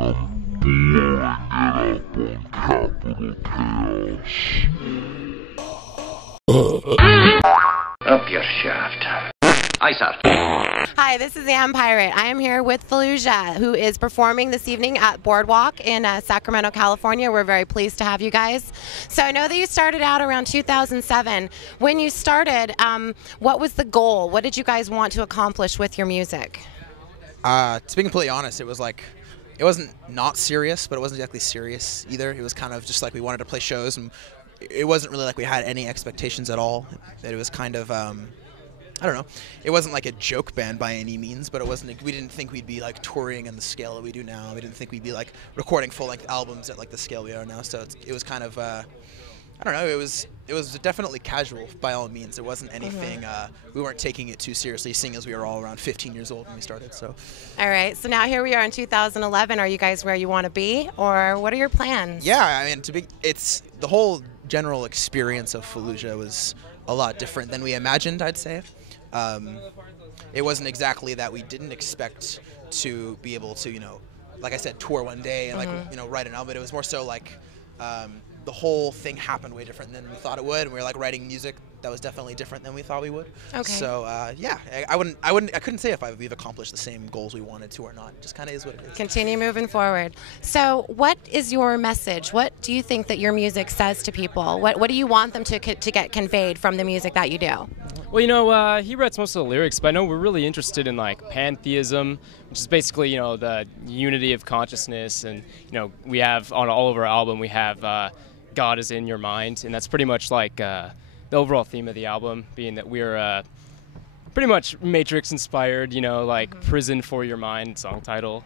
Up your shaft. Aye, sir. Hi, this is AmbPirate. I am here with Fallujah, who is performing this evening at Boardwalk in Sacramento, California. We're very pleased to have you guys. So I know that you started out around 2007. When you started, what was the goal? What did you guys want to accomplish with your music? To be completely honest, it was like, it wasn't not serious, but it wasn't exactly serious either. It was kind of just like we wanted to play shows, and it wasn't really like we had any expectations at all. That it was kind of, I don't know. It wasn't like a joke band by any means, but it wasn't. We didn't think we'd be like touring on the scale that we do now. We didn't think we'd be like recording full-length albums at like the scale we are now. So it was kind of, I don't know. It was definitely casual by all means. It wasn't anything. We weren't taking it too seriously, seeing as we were all around 15 years old when we started. So. All right. So now here we are in 2011. Are you guys where you want to be, or what are your plans? Yeah, I mean, it's the whole general experience of Fallujah was a lot different than we imagined, I'd say. It wasn't exactly that we didn't expect to be able to, you know, like I said, tour one day and like, you know, write an album. It was more so like the whole thing happened way different than we thought it would, and we were like writing music that was definitely different than we thought we would. Okay. So yeah, I couldn't say if we've accomplished the same goals we wanted to or not. It just kind of is what it is. Continue moving forward. So what is your message? What do you think that your music says to people? What do you want them to get conveyed from the music that you do? Well, you know, he writes most of the lyrics, but I know we're really interested in like pantheism, which is basically, you know, the unity of consciousness, and you know, we have on all of our album we have God is in your mind, and that's pretty much like the overall theme of the album, being that we're pretty much Matrix inspired, you know, like Prison for Your Mind song title.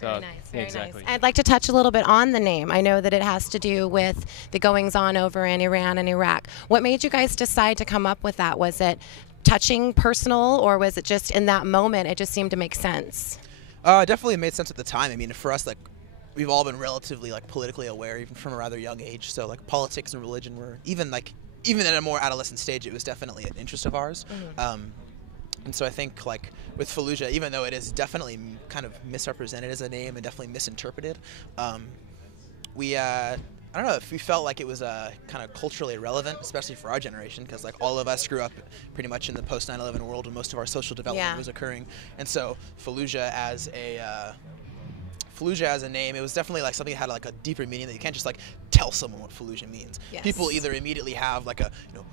So, Very nice, very exactly. nice. I'd like to touch a little bit on the name. I know that it has to do with the goings-on over in Iran and Iraq. What made you guys decide to come up with that? Was it touching personal, or was it just in that moment it just seemed to make sense? Definitely made sense at the time. I mean, for us, like, we've all been relatively like politically aware even from a rather young age. So like politics and religion were even at a more adolescent stage, it was definitely an interest of ours. And so I think like with Fallujah, even though it is definitely kind of misrepresented as a name and definitely misinterpreted, we I don't know if we felt like it was kind of culturally relevant, especially for our generation, because like all of us grew up pretty much in the post 9/11 world, and most of our social development was occurring. And so Fallujah as a name, it was definitely like something that had like a deeper meaning that you can't just like tell someone what Fallujah means. Yes. People either immediately have like a, you know,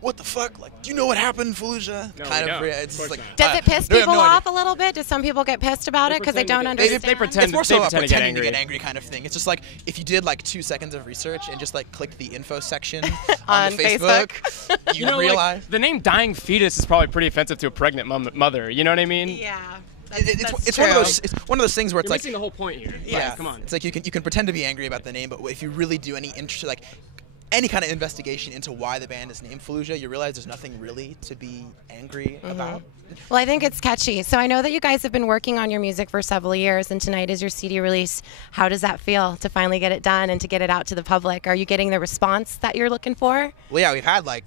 what the fuck? Like, do you know what happened in Fallujah? No, kind we of. don't. It's just like. Does it piss people no off a little bit? Do some people get pissed about it because they don't understand? They pretend. It's more so they pretending pretend to get angry kind of thing. It's just like if you did like 2 seconds of research and just like clicked the info section on Facebook, you know, realize like, the name "dying fetus" is probably pretty offensive to a pregnant mother. You know what I mean? Yeah. It's one of those things where it's You're like missing the whole point here. yeah, Like, come on. It's like you can pretend to be angry about the name, but if you really do any kind of investigation into why the band is named Fallujah, you realize there's nothing really to be angry about. Well, I think it's catchy. So I know that you guys have been working on your music for several years, and tonight is your CD release. How does that feel to finally get it done and to get it out to the public? Are you getting the response that you're looking for? Well, yeah, we've had like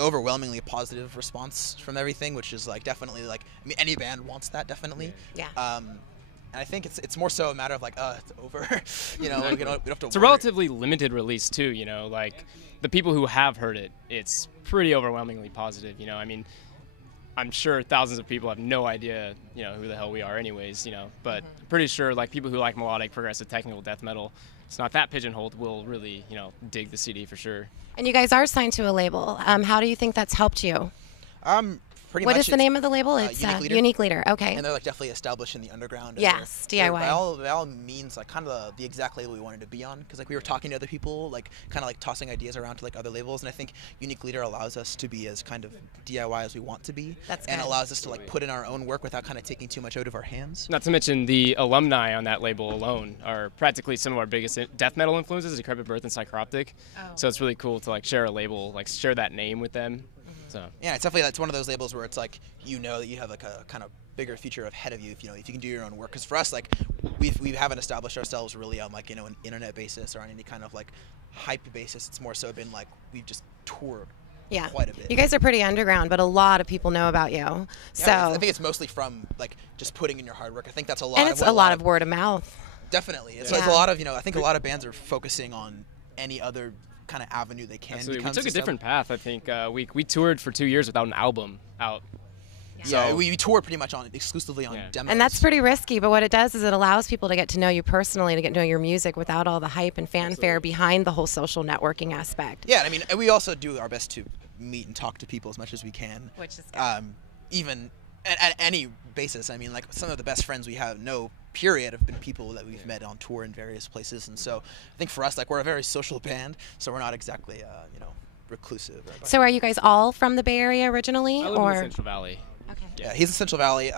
overwhelmingly positive response from everything, which is like definitely like, I mean, any band wants that, definitely. Yeah. And I think it's more so a matter of like, it's over. You know, we don't have to. It's a relatively limited release too. You know, like the people who have heard it, it's pretty overwhelmingly positive. You know, I mean, I'm sure thousands of people have no idea, you know, who the hell we are, anyways. You know, but pretty sure like people who like melodic, progressive, technical death metal, it's not that pigeonholed, will really, you know, dig the CD for sure. And you guys are signed to a label. How do you think that's helped you? What is the name of the label? It's Unique Leader. Okay. And they're like definitely established in the underground. Yes, DIY. By all means, like kind of the exact label we wanted to be on, because like we were talking to other people, like kind of like tossing ideas around to like other labels, and I think Unique Leader allows us to be as kind of DIY as we want to be. That's and good. Allows us to like put in our own work without kind of taking too much out of our hands. Not to mention the alumni on that label alone are practically some of our biggest death metal influences, Decrepit Birth and Psychroptic. So it's really cool to like share a label, like share that name with them. So yeah, it's definitely that's one of those labels where it's like, you know, that you have like a kind of bigger future ahead of you if you can do your own work. Because for us, like we haven't established ourselves really on like, you know, an internet basis or on any kind of like hype basis. It's more so been like we've just toured quite a bit. You guys are pretty underground, but a lot of people know about you. So I think it's mostly from like just putting in your hard work. I think that's a lot. And it's a lot of word of mouth. Definitely. Yeah. So it's a lot of, I think a lot of bands are focusing on any other kind of avenue they can. Absolutely. We took a different path. I think we toured for 2 years without an album out. Yeah, we toured pretty much exclusively on demos. And that's pretty risky, but what it does is it allows people to get to know you personally, to get to know your music without all the hype and fanfare behind the whole social networking aspect. Yeah, I mean, we also do our best to meet and talk to people as much as we can. Which is good. Even at any basis. I mean, like, some of the best friends we have period have been people that we've met on tour in various places. And so I think for us, like, we're a very social band, so we're not exactly, reclusive. So are you guys all from the Bay Area originally? I live in the Central Valley. Okay. Yeah, he's in Central Valley.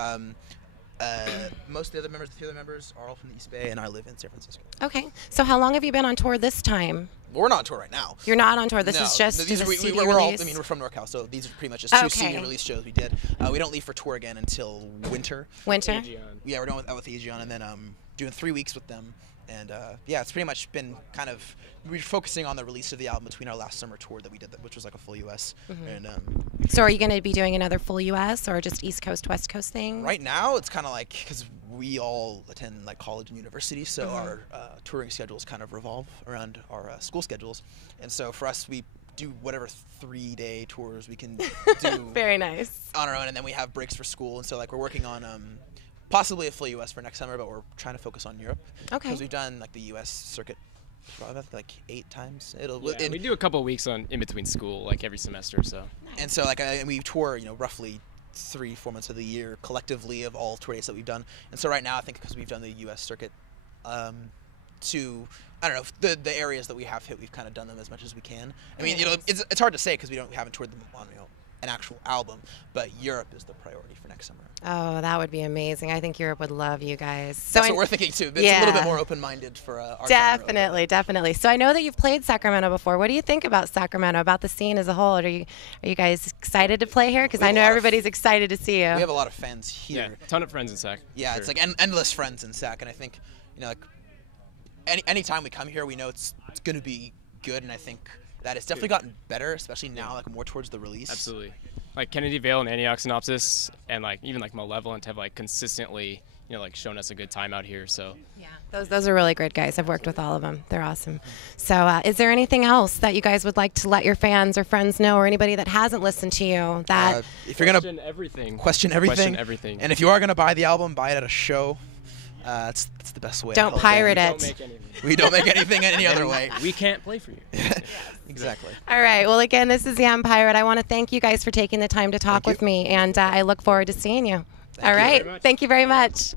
Most of the other members are all from the East Bay, and I live in San Francisco. Okay. So how long have you been on tour this time? Well, we're not on tour right now. You're not on tour. This No, is just these a are, CD we're all, release? I mean, we're from NorCal, so these are pretty much just two CD release shows we did. We don't leave for tour again until winter. Winter? Yeah, we're doing that with Aegeon, and then doing 3 weeks with them. And yeah, it's pretty much been kind of, we're focusing on the release of the album between our last summer tour that we did, which was like a full U.S. And So are you going to be doing another full U.S. or just East Coast, West Coast thing? right now, it's kind of like, because we all attend like college and university, so our touring schedules kind of revolve around our school schedules. And so for us, we do whatever 3-day tours we can do. Very nice. On our own, and then we have breaks for school. And so like we're working on possibly a full U.S. for next summer, but we're trying to focus on Europe. Okay. Because we've done like the U.S. circuit like 8 times. We do a couple of weeks in between school, like every semester. So. And so like we tour, roughly 3-4 months of the year collectively of all tour dates that we've done. And so right now, I think because we've done the U.S. circuit, to I don't know the areas that we have hit, we've kind of done them as much as we can. I mean, it's hard to say because we haven't toured them on an actual album, but Europe is the priority for next summer. Oh, that would be amazing. I think Europe would love you guys. So that's what we're thinking too. It's a little bit more open-minded for our Definitely, definitely. So I know that you've played Sacramento before. What do you think about Sacramento, about the scene as a whole? Are you guys excited to play here? Because I know everybody's excited to see you. We have a lot of fans here. Yeah, a ton of friends in Sac. Yeah, it's like endless friends in Sac, and I think like any time we come here, we know it's going to be good, and I think that it's definitely gotten better, especially now, like more towards the release. Absolutely. Like Kennedy Vale and Antioch Synopsis, and like even like Malevolent have like consistently, like shown us a good time out here. So yeah, those are really great guys. I've worked with all of them. They're awesome. So is there anything else that you guys would like to let your fans or friends know, or anybody that hasn't listened to you that if you're gonna question everything, and if you are gonna buy the album, buy it at a show. That's the best way. Don't pirate it. We don't make anything any other way. We can't play for you. Exactly. All right. Well, again, this is the AmbPirate. I want to thank you guys for taking the time to talk with me, and I look forward to seeing you. All right. Thank you very much.